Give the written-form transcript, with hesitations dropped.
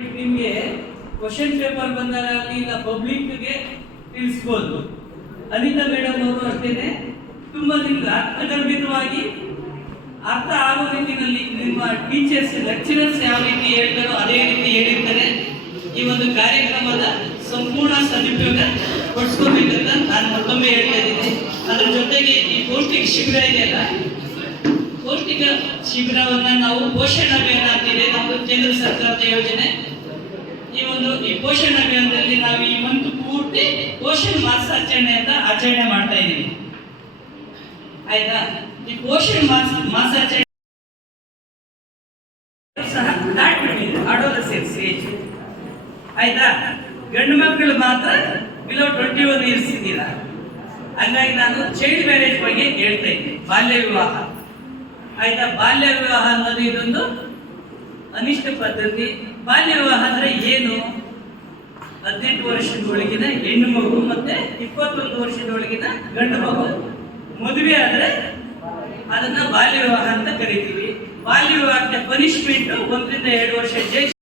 ನಿಮಗೆ question paper ಬಂದಾಗ ಇಲ್ಲ ಪಬ್ಲಿಕ್ಗೆ ತಿಳಿಸ್ಬೋದು. ಅನಿತಾ ಮೇಡಮ್ ಅವರು ಅಷ್ಟೇನೆ ತುಂಬಾ ನಿಮ್ಗೆ ಅರ್ಥಗರ್ಭಿತವಾಗಿ ಅರ್ಥ ಆಗೋ ರೀತಿಯಲ್ಲಿ ನಿಮ್ಮ ಟೀಚರ್ಸ್ ಲೆಕ್ಚರರ್ಸ್ ಯಾವ ರೀತಿ ಹೇಳ್ತಾರೋ ಅದೇ ರೀತಿ ಹೇಳಿರ್ತಾರೆ. ಈ ಒಂದು ಕಾರ್ಯಕ್ರಮದ ಸಂಪೂರ್ಣ ಸದುಪಯೋಗ ಪಡಿಸ್ಕೋಬೇಕಂತ ನಾನು ಮತ್ತೊಮ್ಮೆ ಹೇಳ್ತಾ ಇದ್ದೀನಿ. ಅದರ ಜೊತೆಗೆ ಈ ಪೌಷ್ಟಿಕ ಶಿಬಿರ ಇದೆಯಲ್ಲ, ಪೌಷ್ಟಿಕ ಶಿಬಿರವನ್ನ ನಾವು ಪೋಷಣ ಅಭಿಯಾನ ಅಂತಿದೆ, ನಮ್ಮ ಕೇಂದ್ರ ಸರ್ಕಾರದ ಯೋಜನೆ. ಈ ಪೋಷಣ ಅಭಿಯಾನದಲ್ಲಿ ನಾವು ಈ ಮಂತ್ ಪೂರ್ತಿ ಪೋಷಣ ಮಾಸಾಚರಣೆ ಅಂತ ಆಚರಣೆ ಮಾಡ್ತಾ ಇದ್ದೀವಿ. ಆಯ್ತಾ? ಈ ಪೋಷಣ ಮಾಸಾಚರಣೆ ಸಹ ದಾಟ್ಬಿಟ್ಟಿದೆ ಅಡೋಲಸೆನ್ಸ್ ಏಜ್. ಆಯ್ತಾ? ಗಂಡು ಮಕ್ಕಳು ಮಾತ್ರ ಬಿಲೋ 21 ಇಯರ್ಸ್ ಇದ್ದೀರಾ. ಹಂಗಾಗಿ ನಾನು ಚೈಲ್ಡ್ ಮ್ಯಾರೇಜ್ ಬಗ್ಗೆ ಹೇಳ್ತಾ ಇದ್ದೀನಿ. ಬಾಲ್ಯ ವಿವಾಹ. ಆಯ್ತಾ? ಬಾಲ್ಯ ವಿವಾಹ ಅನ್ನೋದು ಇದೊಂದು ಅನಿಷ್ಟ ಪದ್ಧತಿ. ಬಾಲ್ಯ ವಿವಾಹ ಅಂದ್ರೆ ಏನು? 18 ವರ್ಷದೊಳಗಿನ ಹೆಣ್ಣು ಮಗು ಮತ್ತೆ 21 ವರ್ಷದೊಳಗಿನ ಗಂಡು ಮಗು ಮದುವೆ ಆದ್ರೆ ಅದನ್ನ ಬಾಲ್ಯ ವಿವಾಹ ಅಂತ ಕರಿತೀವಿ. ಬಾಲ್ಯ ವಿವಾಹಕ್ಕೆ ಪನಿಷ್ಮೆಂಟ್ 1 ರಿಂದ 2 ವರ್ಷ ಜೈಲು.